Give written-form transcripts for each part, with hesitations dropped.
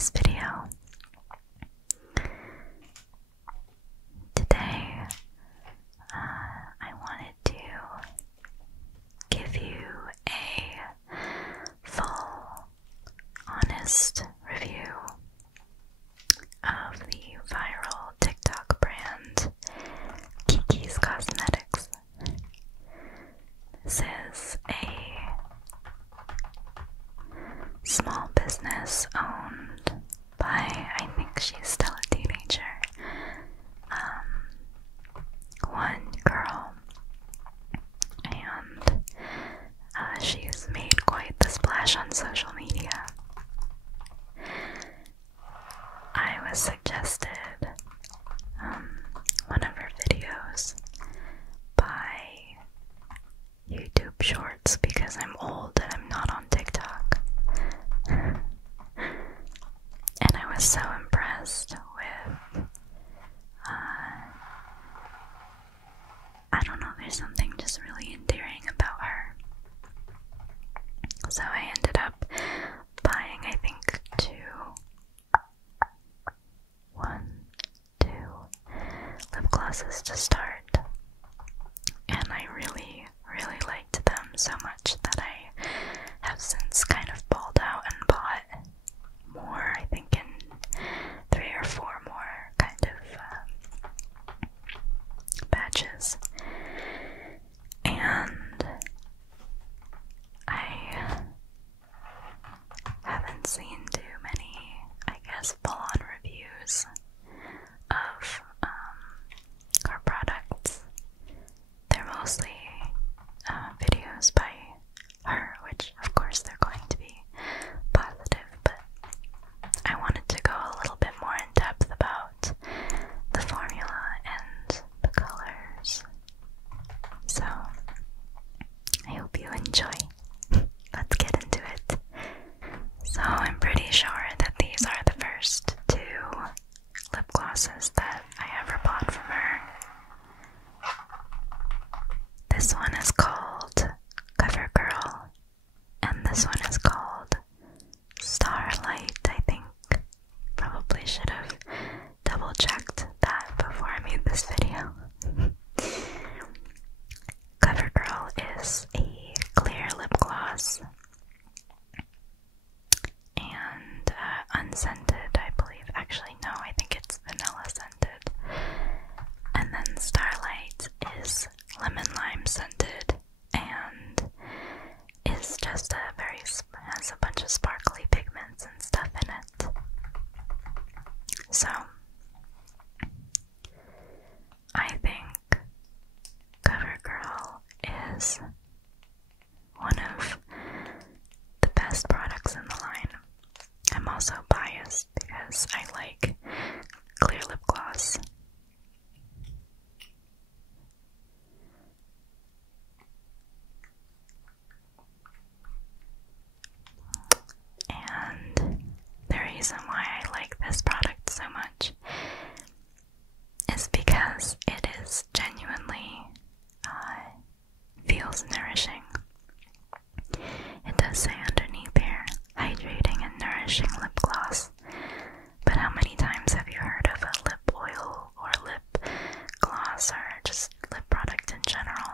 this video. Today, I wanted to give you a full, honest review of the viral TikTok brand Kikiz Cosmeticz. This is a small business owned by, I think she's still a teenager, one girl, and she's made quite the splash on social media. I was suggested one of her videos by YouTube Shorts because I'm old and I'm not on TikTok. And I was so impressed with, I don't know, there's something just really endearing about her. So I ended up buying, I think, two lip glosses to start. And I really, really liked them so much that I have since kind of balled out and bought more, I think in 3 or 4 more kind of batches. And I haven't seen too many, I guess, full-on reviews of her products. They're mostly videos by her, which of course they're going to be positive, but I wanted to go a little bit more in depth about the formula and the colors. So I hope you enjoy. Let's get into it. So I'm pretty sure that these are the first 2 lip glosses that I ever bought from her. This one is called CoverGirl, and this one is called Starlight, I think. Probably should have double checked that before I made this video. CoverGirl is a clear lip gloss and unscented, I believe. Actually, no, I think it's vanilla scented. And then Starlight is lemon lime scented and is just has a bunch of sparkly pigments and stuff in it. So I think CoverGirl is one of the best products in the line. I'm also biased because I like clear lip gloss. And the reason why I like this product so much is because it is genuinely feels nourishing. It does say underneath here, hydrating and nourishing lip gloss. But how many times have you heard of a lip oil or lip gloss or just lip product in general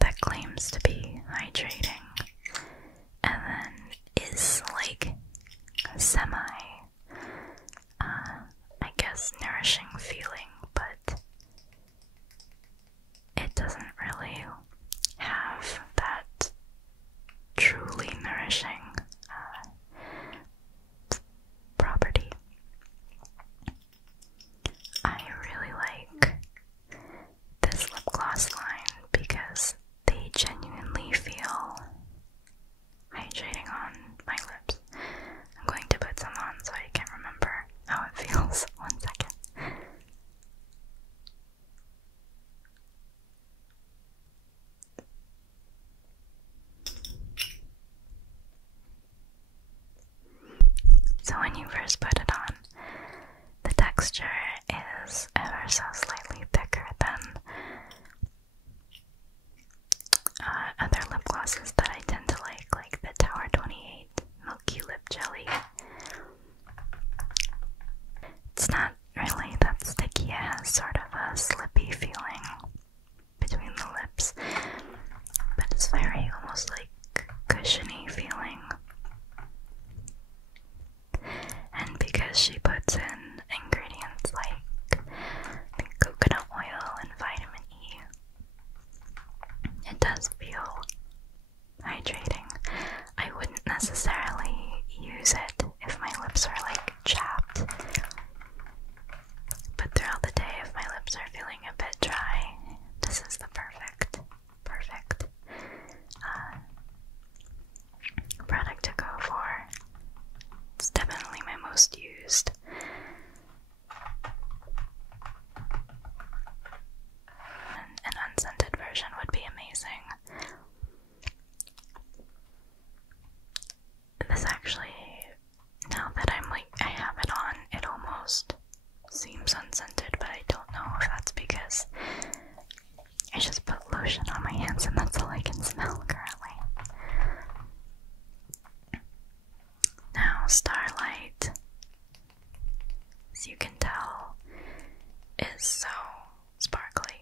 that claims to be hydrating and then is like semi, I guess, nourishing feeling, but it doesn't really have that truly nourishing property. I really like this lip gloss line because they genuinely feel hydrating on my lips. I'm going to put some on so I can remember how it feels. 1 second. So when you first put it on, the texture is ever so slightly thicker than other lip glosses that I tend to like the Tower 28 Milky Lip Jelly. you can tell, is so sparkly.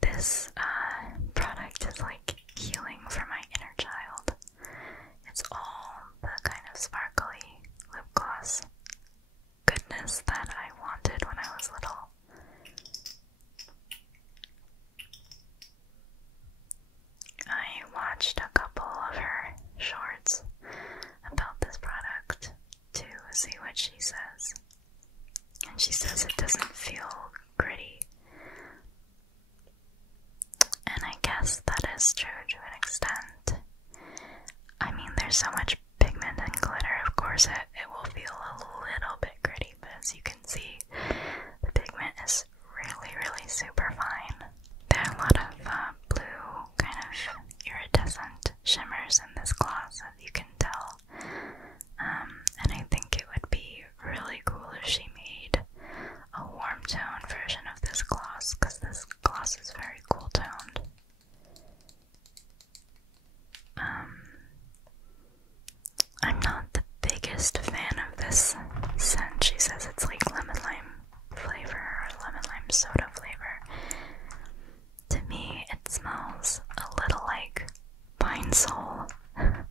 This product is like healing for my inner child. It's all the kind of sparkly lip gloss goodness that I wanted when I was little. I watched a couple of her shorts about this product to see what she says. And she says it doesn't feel gritty. And I guess that is true to an extent. I mean, there's so much pigment and glitter, of course it will feel a little bit gritty, but as you can see, the pigment is really, really super fine. There are a lot of blue, kind of iridescent shimmers in this gloss, as you can tell. And I think it would be really cool if she made a warm tone version of this gloss, because this gloss is very cool toned. I'm not the biggest fan of this scent. She says it's like lemon lime flavor or lemon lime soda flavor. To me, it smells a little like pine sol. And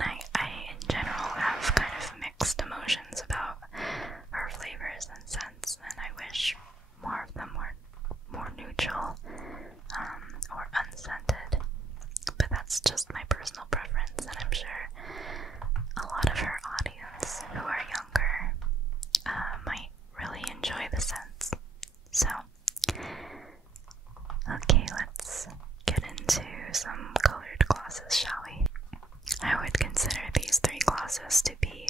I in general have kind of mixed emotions about her flavors and scents, and I wish more of them were more neutral or unscented. But that's just my personal preference, and I'm sure a lot of her audience who are younger might really enjoy the scents. So, okay, let's get into some colored glosses, shall we? I would consider these three glosses to be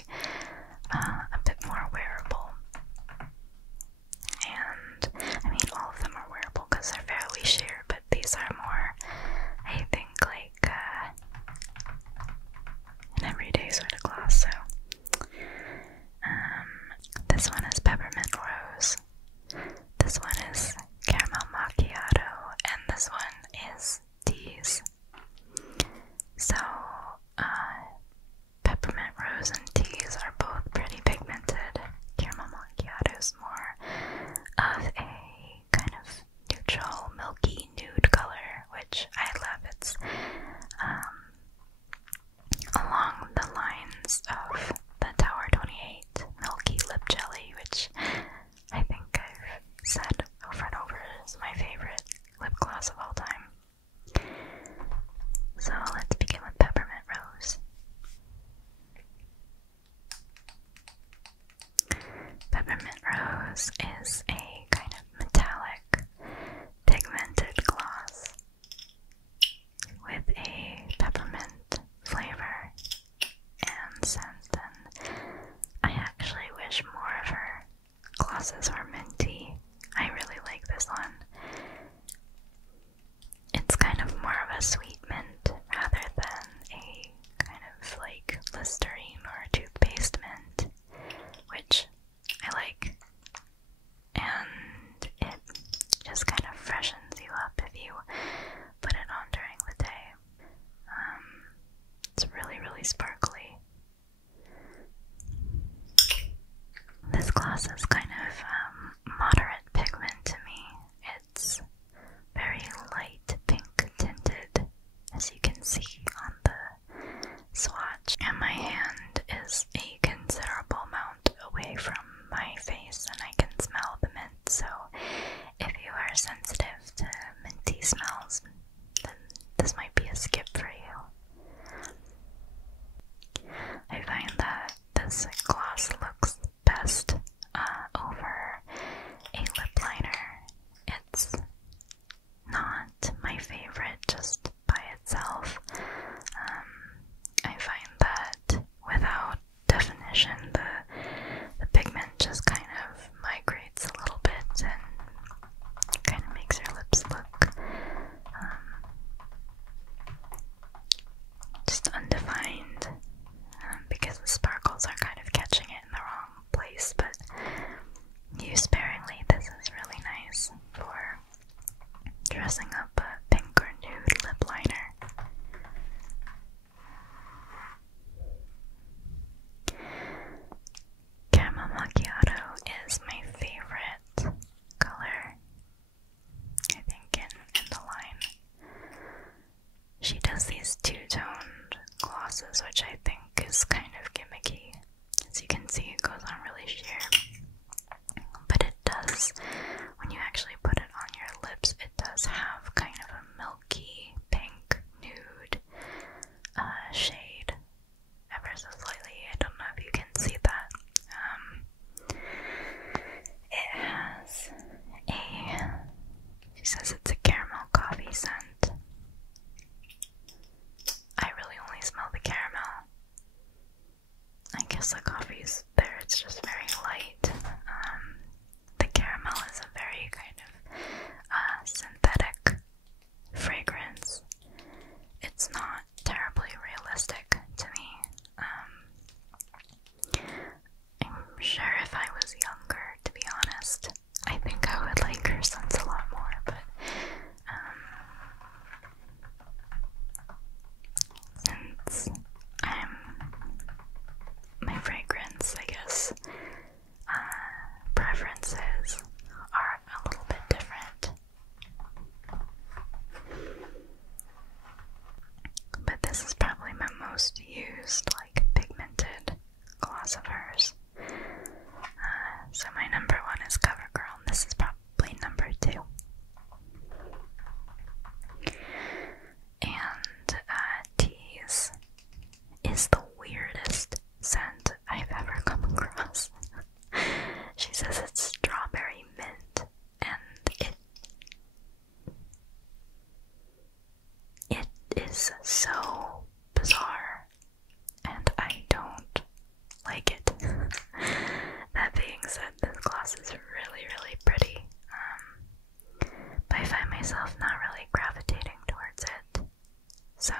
a bit more wearable. And, I mean, all of them are wearable because they're fairly sheer, but these are more, I think, like an everyday sort of gloss. So, this one is Peppermint Rose, this one is Caramel Macchiato, and this one is Tease. So, Peppermint Rose and Tease are both pretty pigmented. Caramel Macchiato is more of a kind of neutral, milky nude color, which I love. It's along the lines of the Tower 28 Milky Lip Jelly, which I think I've said over and over is my favorite lip gloss of all time. So let's begin with Peppermint Rose. Peppermint Rose is a kind of metallic, pigmented gloss with a peppermint flavor and scent, and I actually wish more of her glosses were minty. I really like this one. It's kind of more of a sweet mint rather than a kind of like Listerine or toothpaste mint, which I like, and it just kind of freshens you up if you put it on during the day. It's really, really sparkly. This gloss is kind of moderate pigment to me. It's very light pink tinted, as you can see on the swatch, and my hand is a considerable amount away from my face and I can smell the mint, so if you are sensitive to minty smells, then this might be a skip for you. I find that this gloss looks best over a lip liner. It's not my favorite just by itself. she does these two-toned glosses, which I think is kind of gimmicky. As you can see, it goes on really sheer. But it does, when you actually put it on your lips, it does have kind of a milky pink nude shade, ever so slightly. I don't know if you can see that. It has she says it's a caramel coffee scent. I really only smell the caramel. I guess the coffee's there, it's just very light. The caramel is a very kind of synthetic fragrance. It's not terribly realistic to me. I'm sure if I was younger, to be honest, I think I would like her scents a lot more, but since my fragrance, I guess, preferences are a little bit different. But this is probably my most used, like, pigmented gloss of hers. So my number 1 is CoverGirl, and this is probably number 2. And Tease is the weirdest scent I've ever come across. She says it's strawberry mint, and it is so bizarre, and I don't like it. That being said, this gloss is really, really pretty, but I find myself not really gravitating towards it. So,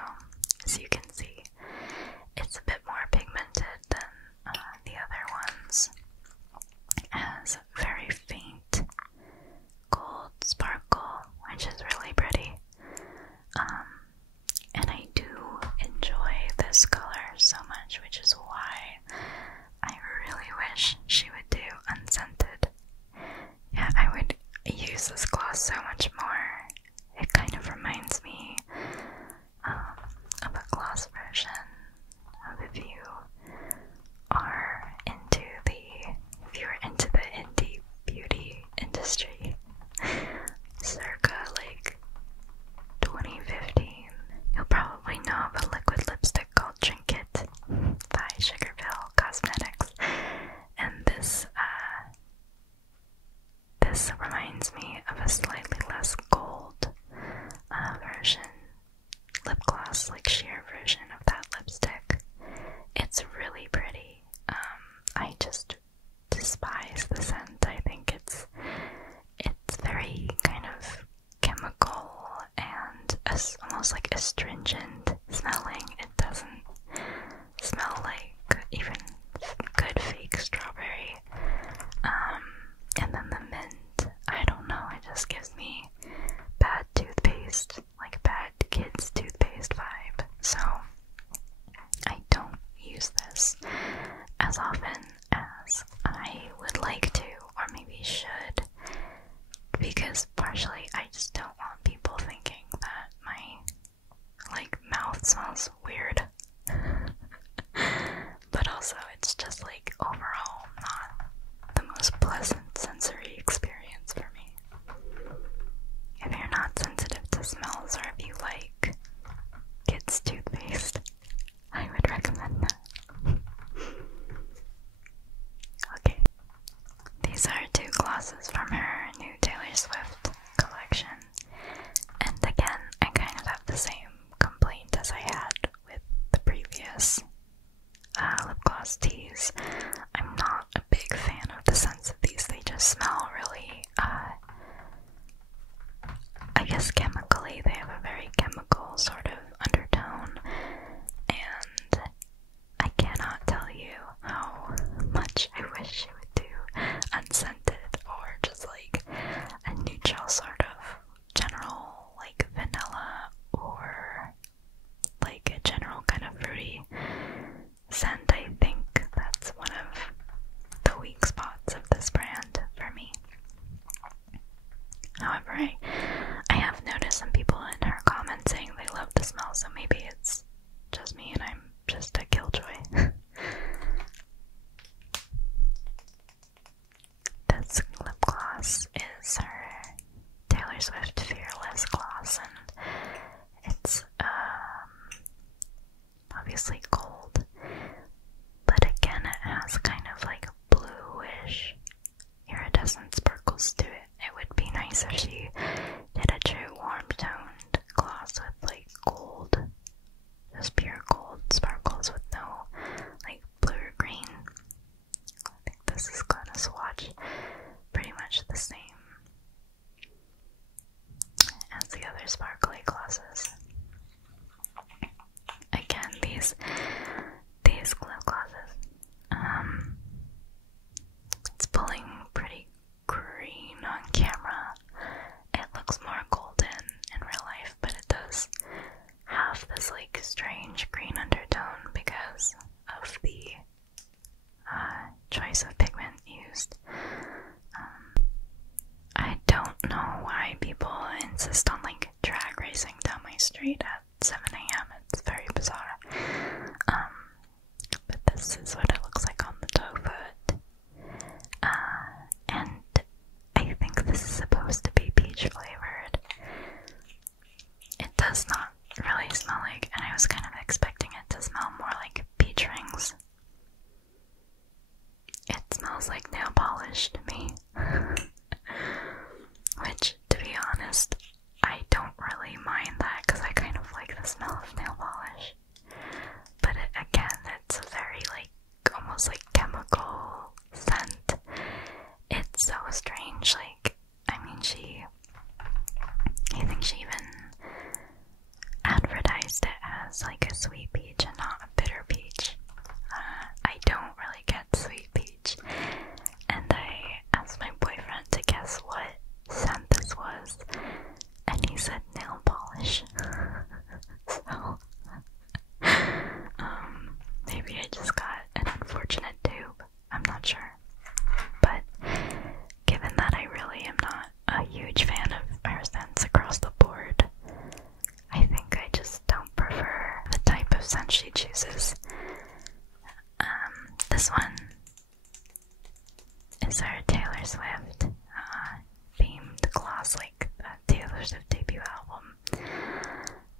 as you can see, it's a bit more pigmented than the other ones. It has very faint gold sparkle, which is really pretty. And I do enjoy this color so much, which is why I really wish she would do unscented. Yeah, I would use this gloss so much more. It kind of reminds me of a gloss version of if you're into the indie beauty industry, circa like 2015, you'll probably know of a liquid lipstick called Trinket by Kikiz Cosmeticz, and this reminds me of a slightly less gold version, lip gloss, like sheer version of that lipstick. It's really pretty. I just despise the scent. I think it's very kind of chemical and almost like astringent smelling. It doesn't smell like even good fake strawberry. And then the mint, I don't know, it just gives me bad toothpaste, like bad kids toothpaste vibe. So I don't use this as often as I would like to, or maybe should, because partially I just don't want people thinking that my, like, mouth smells weird. straight at 7 a.m. It's very bizarre. But this is what it looks like on the toe foot. And I think this is supposed to be peach flavored. It does not really smell like, and I was kind of expecting it to smell more like peach rings. It smells like nail polish to me. Which, to be honest, I don't really mind that because I kind of like the smell of nail polish. But again, it's a very almost like chemical scent. It's so strange. I think she even advertised it as like a sweet peach and not a bitter peach. I don't really get sweet peach, and I asked my boyfriend to guess what scent this was, and he said nail polish. So, maybe I just got an unfortunate tube. I'm not sure. But given that I really am not a huge fan of her scents across the board, I think I just don't prefer the type of scent she chooses. This one is her Taylor Swift themed gloss, like Taylor Swift debut album.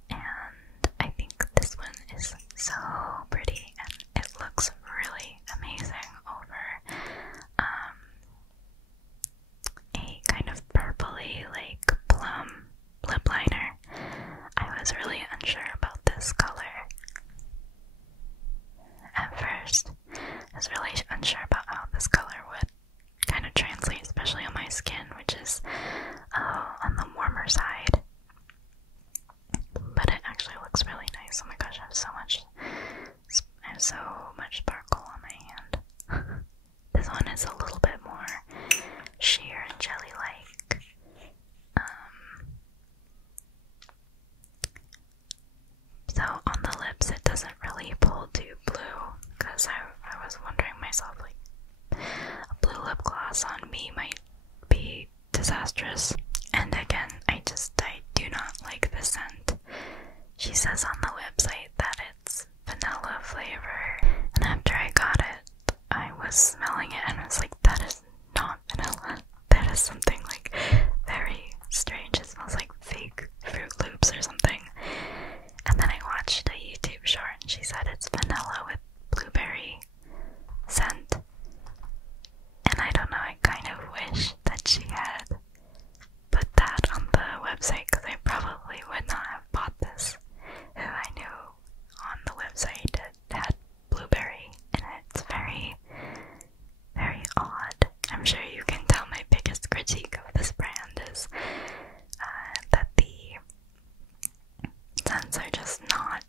And I think this one is so pretty, and it looks really amazing over a kind of purpley, plum lip liner. I was really unsure about this color at first. I was really unsure about how this color would kind of translate, especially on my skin, which is on the warmer side. But it actually looks really nice. Oh my gosh, I have so much sparkle on my hand. This one is a little bit more sheer and jelly-like. So on the lips, it doesn't really pull too blue, because I was wondering myself, a blue lip gloss on me might be disastrous. And again, I do not like the scent. She says on the website that it's vanilla flavor, and after I got it, I was smelling it and I was like, that is not vanilla. That is something very strange. It smells like fake Fruit Loops or something. And then I watched a YouTube short and she said it's vanilla with blueberry scent. And I don't know, I kind of wish that she had put that on the website, because I probably would not have bought this if I knew on the website it had blueberry in it. It's very, very odd. I'm sure you can tell my biggest critique of this brand is that the scents are just not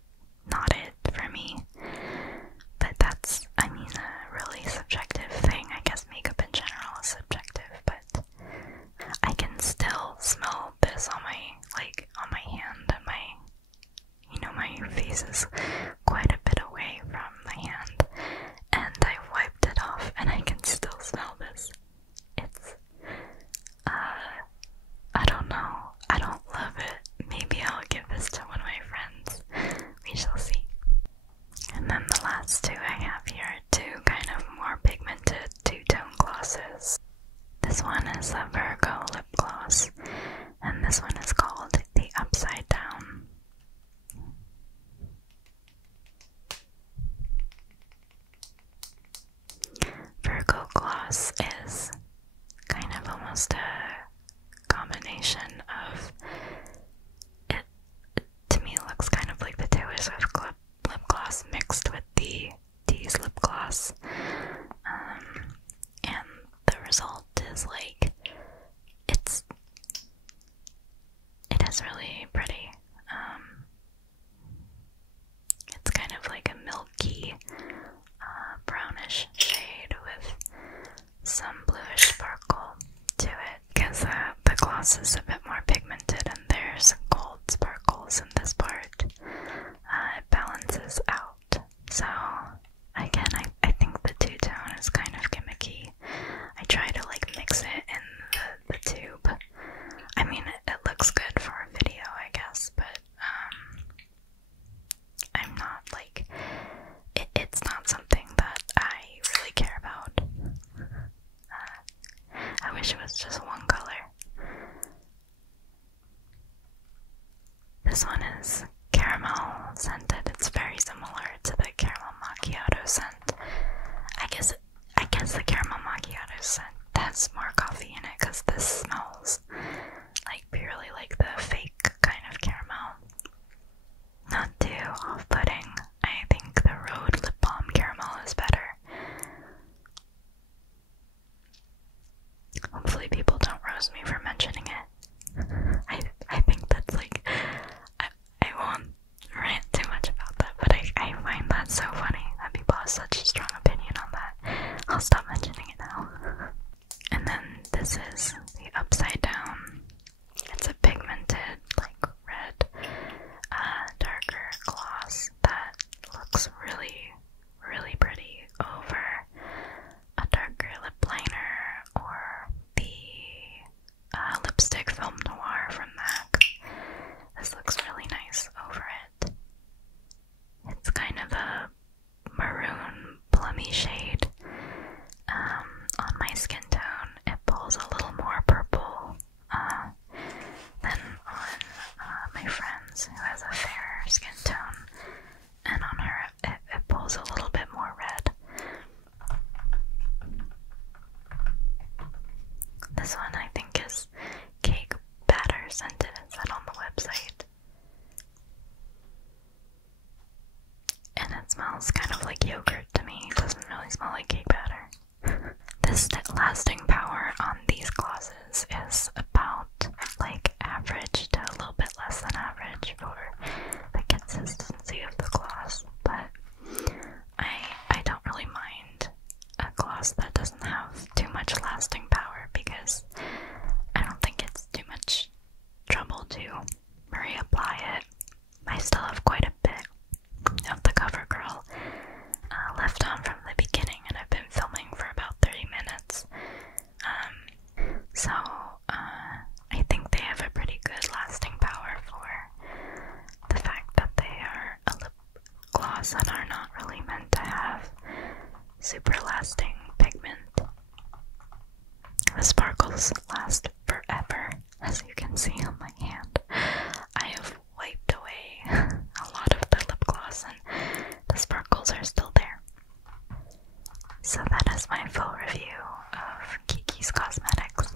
it for me. But that's, a really subjective thing. I guess makeup in general is subjective, but I can still smell this on my hand, and my face is quite a bit away from the hand, and I wiped it off and I can still smell this. It's, I don't know. I don't love it. Maybe I'll give this to one of my friends. We shall see. And then the last two I have here are two kind of more pigmented two-tone glosses. This one is a Virgo lip gloss, and this one is called the Upside Down. This one is caramel scented. It's very similar to the caramel macchiato scent. I guess the caramel macchiato scent has more coffee in it because this smells like purely like the fake kind of caramel. Not too off-putting. I think the Rhode Lip Balm Caramel is better. Hopefully people don't roast me for mentioning it. I think that's like, I won't rant too much about that, but I find that so funny that people have such a strong opinion on that. I'll stop mentioning it now. And then this is the Upside Down. It's a pigmented, like red, darker gloss that looks really, really pretty over a darker lip liner or the lipstick Film Noir from MAC. This looks really nice over it. It's kind of a maroon plummy shade. On my skin tone, it pulls a little more purple than on my friend's who has a fairer skin tone, and on her it pulls a little bit more red. This one I think is cake batter scented. It said on the website. And it smells kind of like yogurt to me. It doesn't really smell like cake batter. This lasting power on these glosses is about like average to a little bit less than average for the consistency of the gloss, but I don't really mind a gloss that doesn't have too much lasting power because I don't think it's too much trouble to reapply it. I still have quite a bit of the CoverGirl left on from the beginning, and I've been filming for about 30 minutes. So I think they have a pretty good lasting power for the fact that they are a lip gloss and are not really meant to have super lasting pigment. The sparkles last forever, as you can see on my hand. I have wiped away a lot of the lip gloss and the sparkles are still there. So that is my full review of Kikiz Cosmeticz.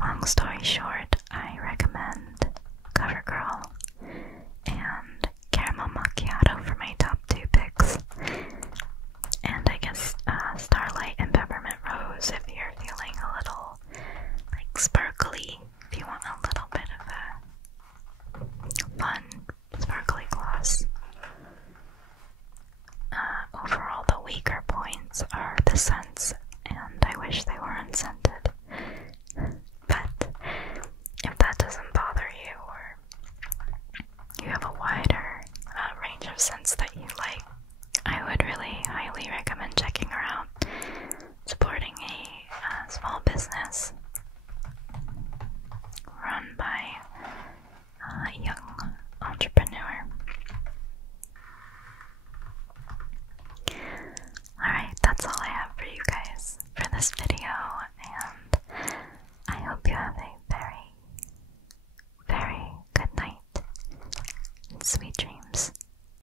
Long story short, I recommend CoverGirl and Caramel Macchiato for my top 2 picks. And I guess Starlight and Peppermint Rose if you're feeling a little like sparkly, if you want a little bit of a fun sparkly gloss. Overall, the weaker points are the scents, and I wish they were unscented. But if that doesn't bother you, or you have a wider range of scents that